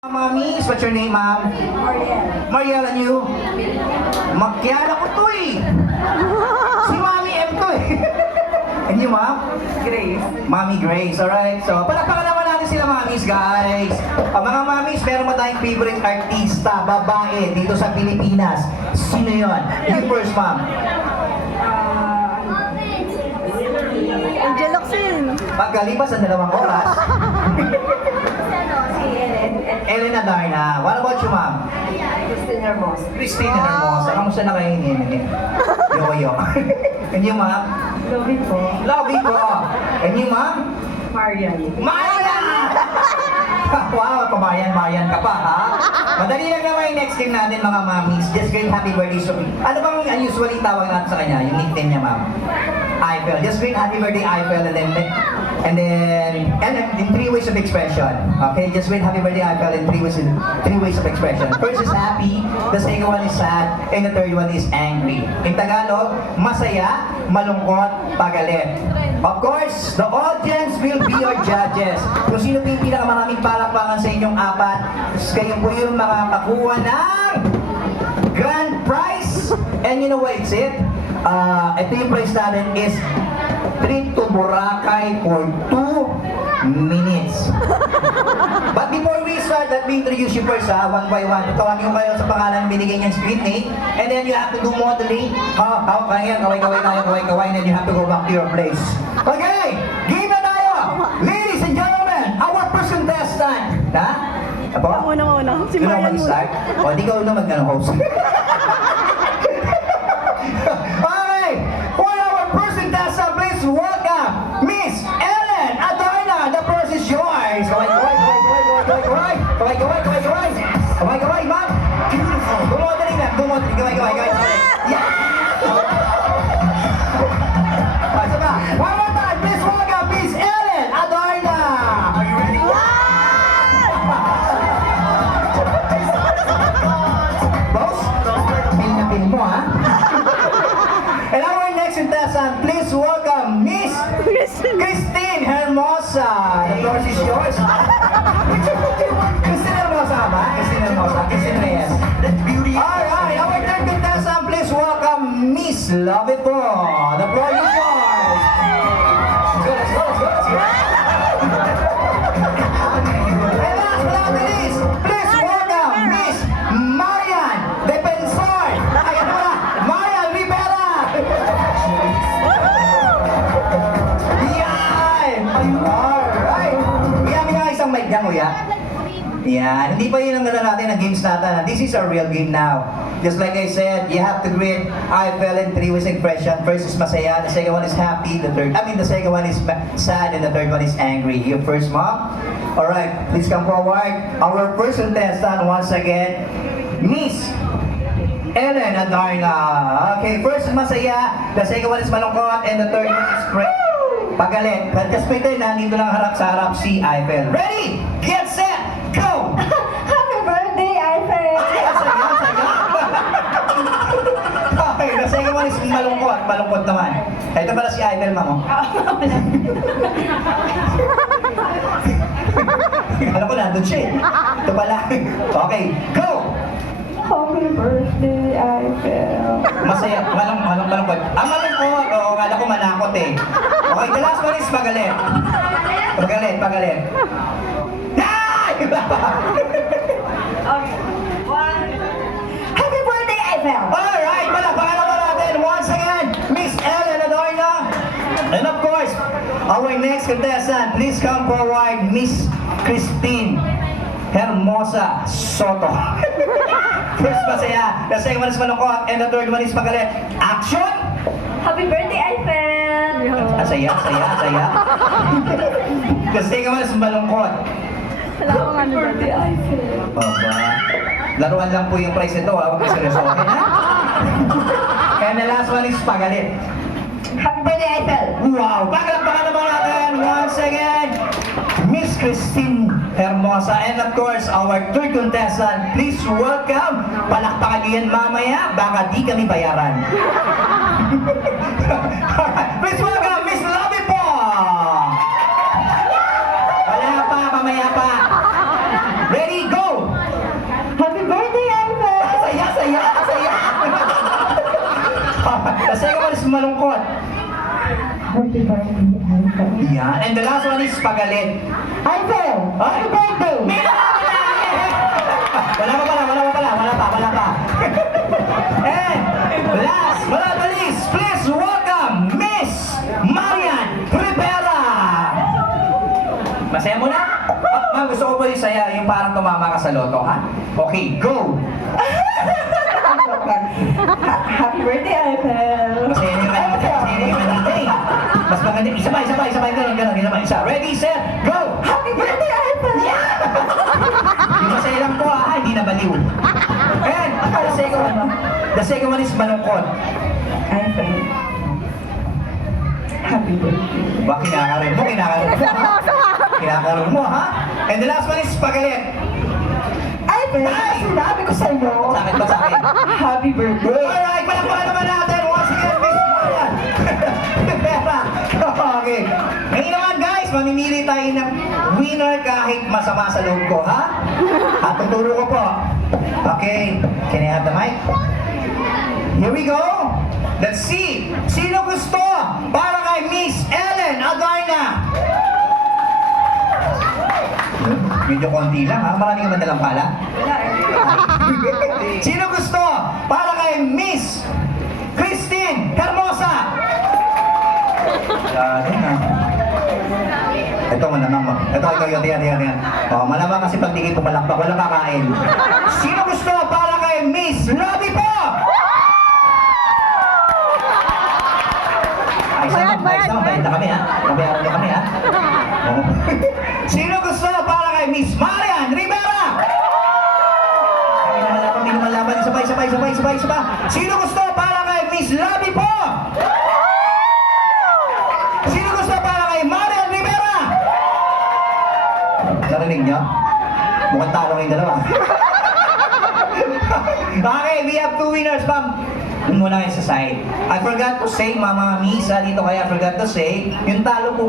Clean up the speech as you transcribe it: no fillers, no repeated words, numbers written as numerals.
Mommies, what's your name, ma'am? Mariel. Mariel, and you? Magkiyala ko to eh. Si Mami M to eh. And you, ma'am? Grace. Mami Grace, alright? So, palakpakan naman natin sila, mommies, guys. Mga mommies, meron ba tayong favorite artista, babae, dito sa Pilipinas? Sino yun? You first, ma'am. Angel Locsin. Pagkalipas ang 2 oras, Si Ellen. Elena Darna. What about you, ma'am? Christine Hermosa. Christine Hermosa. Kamusta na kayo ni Yo-yo. And you, ma'am? Lovey po. Lovey ko. And you, ma'am? Marian. Marian! Wow, pabayan-bayan ka pa, ha? Madali lang naman yung next game natin, mga mommies. Just great happy birthday to me. Ano bang usually tawag natin sa kanya? Yung nickname niya, ma'am? Eiffel. Just great happy birthday, Eiffel. And then in 3 ways of expression. Okay? Just great happy birthday, Eiffel, in 3 ways of expression. First is happy, the second one is sad, and the third one is angry. In Tagalog, masaya, malungkot, pagalit. Of course, the audience will be your judges. Kung sino po yung pinakamaraming palakpakan sa inyong apat, kayo po yung makakakuha ng grand prize. And you know what it's it? Ito yung prize natin is trip to Boracay for 2 minutes. But before we start, let me introduce you first, one by one. Tawagin ko kayo sa pangalan ng binigay niyang street name. And then you have to do modeling. Kaya, kaway-kaway tayo, kaway-kaway. And then you have to go back to your place. Okay! Game na tayo! Ladies and gentlemen, our first contestant. Ha? Apo? Una. Si Ikaw Marian muna. mag-start? O, di ka una mag-host. Okay! For our first contestant, please welcome Miss Ellen Adarna. The first is yours. Kaway, ma'am. Beautiful. Dumodeling lang. Kaway. Yeah! Sama. One more time, please welcome Miss Ellen Adarna. Are you ready? Boss, pin na pin mo, ha? And our next contestant, please welcome Miss Christine Hermosa. The floor is yours. Christine Hermosa ba? Christine Reyes. Alright, our third contestant, please welcome Miss Lovey po. The floor is yours. Let's go. And last but not least, please welcome Miss Marian Defensor. Ay, ano ba? Marian Rivera. Yan! Alright! Bigyan nga isang mic niya, kuya. Yan. Hindi pa yun ang ganda natin ng games natin. This is a real game now. Just like I said, you have to greet Eiffel in 3 ways expression. First is masaya, the second one is happy, the second one is sad, and the third one is angry. You first, mom? Alright, please come forward. Our first contestant, once again, Miss Ellen Adarna. Okay, first is masaya, the second one is malungkot, and the third one is pagalit. Just pretend na nandito lang harap sa harap si Eiffel. Ready? Get set! Go! Happy birthday, Eiffel! Ay, asaya. Okay, the second one is malungkot naman. Ito pala si Eiffel, ma'am. Alam ko nandun siya eh. Ito pala. Okay, go! Happy birthday, Eiffel! Masaya, malungkot. Malungkot. Oo, kala ko manakot eh. Okay, the last one is pagalit. Pagalit. Ay! Okay. One. Happy birthday, Eiffel! Alright, palakpakan naman natin once again, Miss Ellen Adarna. And of course, our next contestant, please come forward, Miss Christine Hermosa Soto. First masaya, the second one is malungkot, and the third one is pagalit. Action! Happy birthday, Eiffel! Asaya. The second one is malungkot. Happy birthday, Eiffel! Aba, laruan lang po yung price nito, huwag kayo seryosohin, ha? And the last one is pagalit. Happy birthday, Eiffel! Wow! Palakpakan naman natin once again, Miss Christine Hermosa. And of course, our third contestant, please welcome. Palakpakan niyo yan mamaya, baka di kami bayaran. Alright, please welcome Miss Lovey po! Wala pa, mamaya pa. Ready, go! second one is malungkot. Happy birthday, Eiffel. Yan. And the last one is pagalit. Eiffel, happy birthday. May nakakita na! Wala pa. And last but not the least, please welcome Miss Marian Rivera! Masaya mo na? Ma'am, gusto ko po yung saya, yung parang tumama ka sa loto, ha? Okay, go! Happy birthday, Eiffel. Masaya niyo kayo, masaya niyo kayo. Hey! Mas maganda, isa pa, ganun, isa. Ready, set, go! Happy birthday, Eiffel. Yung masaya lang po, ha? Hindi na baliw. And the second one is malungkot. Eiffel. Happy birthday. Ba, kinakaroon mo, Kinakaroon mo, ha? And the last one is pagalit. Eiffel, sinabi ko sa'yo. Sakit ba sa akin? Happy birthday. Alright, palakpakan naman natin. Once again, Miss Marian. Okay. Ngayon naman guys, mamimili tayo ng winner kahit masama sa loob ko, ha? At tuturo ko po. Okay, can I have the mic? Here we go. Let's see. Sino gusto para kay Miss Ellen Adarna? Medyo konti lang, ha? Marami ka madalang pala. Sino gusto para kay Miss Christine Hermosa? Lalo na. Ito mo naman. Ito. Oh, malamang kasi pag di kayo pumalakpak, walang kakain. Sino gusto para kay Miss Lobby po? Ayos naman, bayad na kami, ha? Babayaran na kami, ha? Oh. Sino gusto para kay Miss Marian Rivera? Hindi naman laban. Sabay. Sino gusto para kay Miss Lobby po? Sino gusto para kay Marian Rivera? Narinig niyo? Mukhang talo kayong dalawa. Okay, we have two winners, ma'am. Doon muna kayo sa side. I forgot to say, Mama Misa, dito kaya I forgot to say, yung talo po